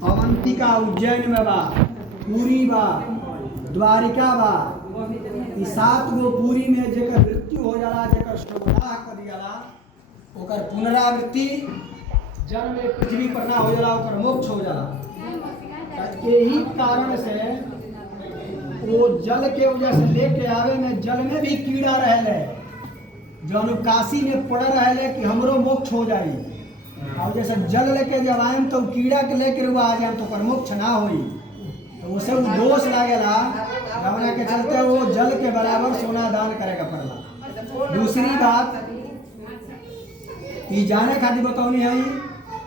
अवंतिका उज्जैन में बा, पुरी बा, द्वारिका बा। ई 7 गो पुरी में जेकर मृत्यु हो जाला, जेकर शवदाह कर जाला, ओकर पुनरावृत्ति जन्म में पृथ्वी पर ना हो जाला, ओकर मोक्ष हो जाला। यही कारण से वो जल के वजह से लेके आवे में जल में भी कीड़ा रहले, जो काशी में पड़ रहले कि हमरो मोक्ष हो जाई। और जैसे जल लेके जब आए तो कीड़ा के लेके रुआ आ जाए तो ओकर मोक्ष ना होई, तो उसे वो दोष लागेला, जवना के चलते वो जल के बराबर सोना दान करेगा पड़ला। दूसरी बात ई जाने खातिर बतौनी है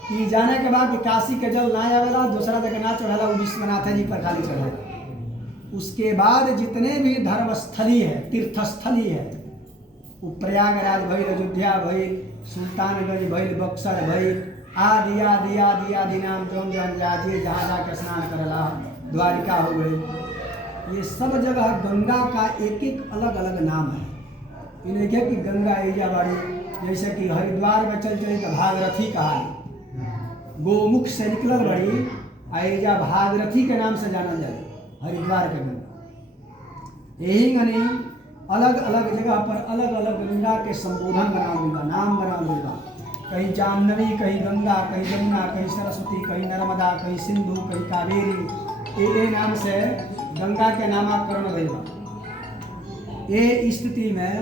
कि जाने के बाद काशी के जल ना आवेला, दूसरा जगह ना चढ़ाला, वो विश्वनाथ जी पर खाली चढ़ाला। उसके बाद जितने भी धर्मस्थली है, तीर्थस्थली है, वो प्रयागराज भइल, अयोध्या भइल, सुल्तानगंज भइल, बक्सर भइल, आदि आदि आदि आदि नाम जौन जौन जाजिए जहाँ जाके स्नान करेला, द्वारिका हो गई। ये सब जगह गंगा का एक एक अलग अलग नाम है। इन्हें क्या कि गंगा एजा बाड़ी, जैसे कि हरिद्वार में चल चले तो भागरथी कहा, गोमुख से निकलल बड़ी एजा भागरथी के नाम से जाना जाए हरिद्वार के गंगा। यही गनी अलग अलग जगह पर अलग अलग गंगा के संबोधन बना हुआ, नाम बना हुआ। कहीं जाह्नवी, कहीं गंगा, कहीं जमुना, कहीं सरस्वती, कहीं नर्मदा, कहीं सिंधु, कहीं कावेरी, ये नाम से गंगा के नामकरण हुआ। ये स्थिति में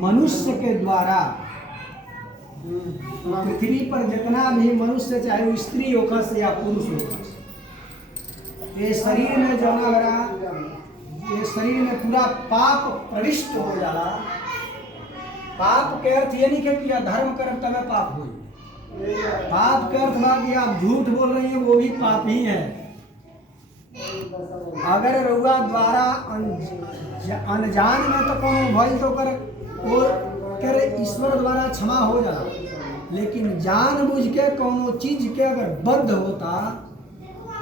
मनुष्य के द्वारा पृथ्वी पर जितना भी मनुष्य, चाहे वो स्त्री होकर या पुरुष होकर, ये शरीर में जमावरा, ये शरीर में पूरा पाप प्रविष्ट हो जाला। पाप के अर्थ ये नहीं कि धर्म कर्म तब पाप हो, पाप के अर्थ बा कि आप झूठ बोल रही हैं, वो भी पाप ही है। अगर रउआ द्वारा अनजान में तो कोनो भइल तो कर ईश्वर द्वारा क्षमा हो जाला, लेकिन जानबूझ के कोनो चीज के अगर बद्ध होता,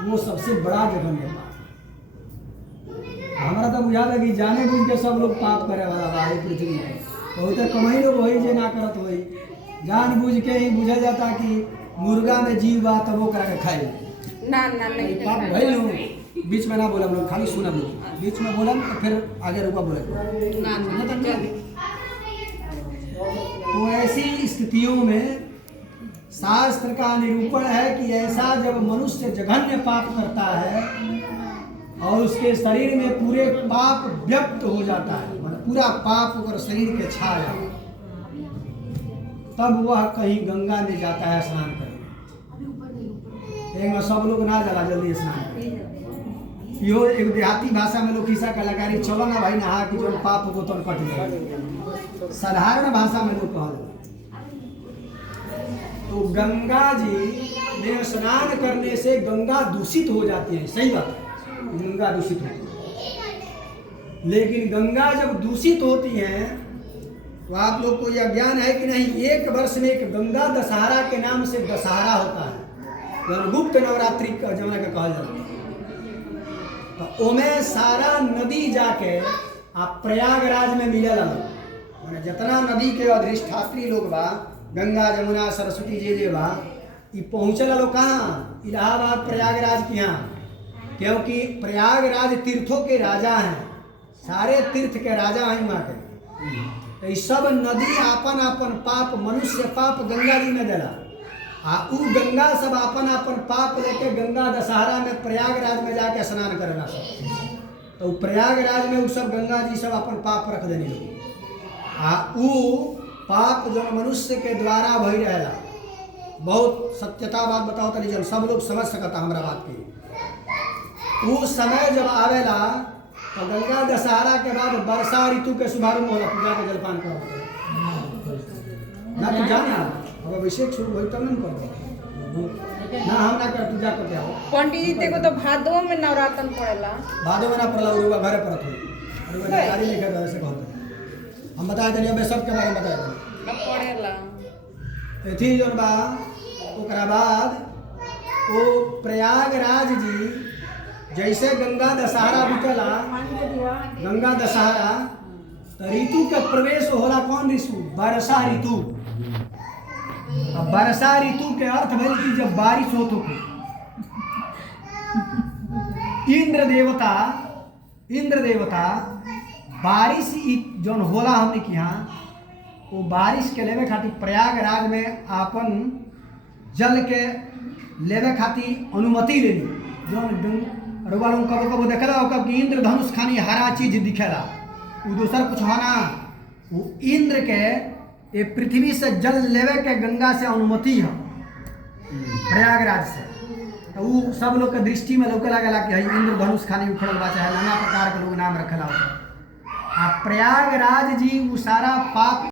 वो सबसे बड़ा जघन्य पाप। हमारा तो बुझा लगी जाने बुझ के सब लोग पाप करे वाला बा पृथ्वी पर, बहुत कमाई लोग वही जे ना करत वही जान बुझ के ही बुझा जाता कि मुर्गा में जीव बा तब वो करा के खाई ना ना नहीं पाप भइल हो। बीच में ना बोला लोग, खाली सुना लोग, बीच में बोला तो फिर आगे रुका बोले ना ना। तो ऐसी स्थितियों में शास्त्र का निरूपण है कि ऐसा जब मनुष्य जघन्य पाप करता है और उसके शरीर में पूरे पाप व्यक्त हो जाता है, मतलब पूरा पाप और शरीर के छा जाता, तब वह कहीं गंगा में जाता है स्नान करने। एक सब लोग ना जाला जल्दी स्नान करने, यो एक देहाती भाषा में लोग खिस्सा कलाकारी, चलो ना भाई नहा कि जो पाप को तो कट जाए, साधारण भाषा में लोग कहते। तो गंगा जी में स्नान करने से गंगा दूषित हो जाती है, सही बात है, गंगा दूषित होती है। लेकिन गंगा जब दूषित होती है तो आप लोग को यह ज्ञान है कि नहीं, एक वर्ष में एक गंगा दशहरा के नाम से दशहरा होता है, गुप्त नवरात्रि का जमाना का कहा जाता है। तो ओमें सारा नदी जाके आप प्रयागराज में मिले लगा, जितना नदी के अधिष्ठात्री लोग बा, गंगा जमुना सरस्वती जे बा, ये पहुँचल लोग कहाँ, इलाहाबाद प्रयागराज के यहाँ, क्योंकि प्रयागराज तीर्थों के राजा हैं, सारे तीर्थ के राजा हैं वहाँ के। तो ये सब नदी आपन आपन पाप, मनुष्य पाप गंगा जी में दिला, उ गंगा सब आपन आपन पाप लेके गंगा दशहरा में प्रयागराज में जाके स्नान करेला सब। तो प्रयागराज में वो सब गंगा जी सब अपन पाप रख देने लोग, उ पाप जो मनुष्य के द्वारा भई रहेला। बहुत सत्यता बात बताओ तनी जब सब लोग समझ सकता हमारा बात की। उस समय जब आवेला तो गंगा दशहरा के बाद वर्षा ऋतु के शुभारंभ होला, पूजा के जलपान करो ना, तू जाना अब अभिषेक शुरू होई तब न कर ना, हम ना कर, तू जा करके आओ। पंडित जी को तो भादो में नवरात्र पड़ेला, भादो में ना पड़ला, उरुआ घरे पड़त होई, उरुआ जानकारी नहीं कर ऐसे कहते हम बताए देनी, हमें सब के बारे में बताए देनी ना पड़ेला। एथी जोन बा ओकरा बाद वो प्रयागराज जी जैसे गंगा दशहरा बिकला, गंगा दशहरा तो ऋतु के प्रवेश होला, कौन ऋतु, वर्षा ऋतु। अब वर्षा ऋतु के अर्थ भइल कि जब बारिश होत होके इंद्र देवता बारिश जौन होला हमने के यहाँ वो बारिश के लेवे खातिर प्रयागराज में आपन जल के लेवे खातिर अनुमति लेनी। जौन रउआ लोग कबो कबो देखला हो कब कि इंद्रधनुष खानी हरा चीज दिखेला, वो दूसर कुछ हो ना, वो इंद्र के ये पृथ्वी से जल लेवे के गंगा से अनुमति है प्रयागराज से। तो वो सब लोग के दृष्टि में लौके लागेला कि इंद्रधनुष खानी उखड़ल बा, चाहे नाना प्रकार के लोग नाम रखेला। आ प्रयागराज जी वो सारा पाप